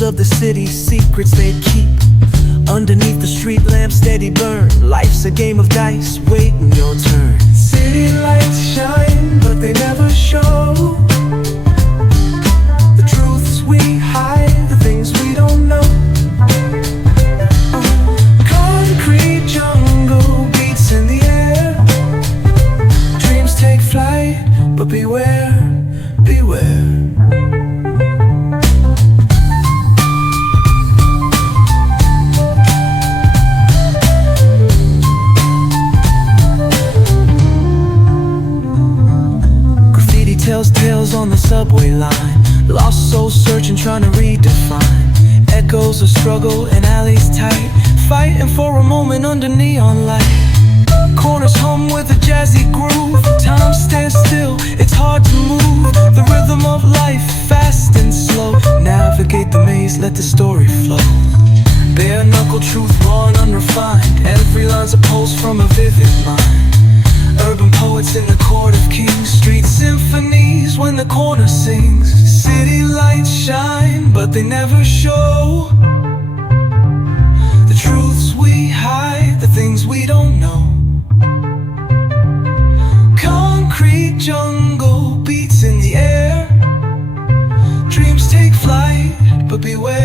Echoes of the city, secrets they keep underneath the street lamp, steady burn. Life's a game of dice, waiting your turn. City lights shine, but they never show the truths we hide, the things we don't know. Concrete jungle beats in the air. Dreams take flight, but beware, beware. Tells tales on the subway line. Lost souls searching, trying to redefine. Echoes of struggle in alleys tight, fighting for a moment under neon light. Corners hum with a jazzy groove. Time stands still, it's hard to move. The rhythm of life, fast and slow. Navigate the maze, let the story flow. Bare knuckle truth, raw and unrefined. Every line's a pulse from a vivid mind. Urban poets in the court of kings. Street symphonies when the corner sings. City lights shine, but they never show the truths we hide, the things we don't know. Concrete jungle beats in the air. Dreams take flight, but beware.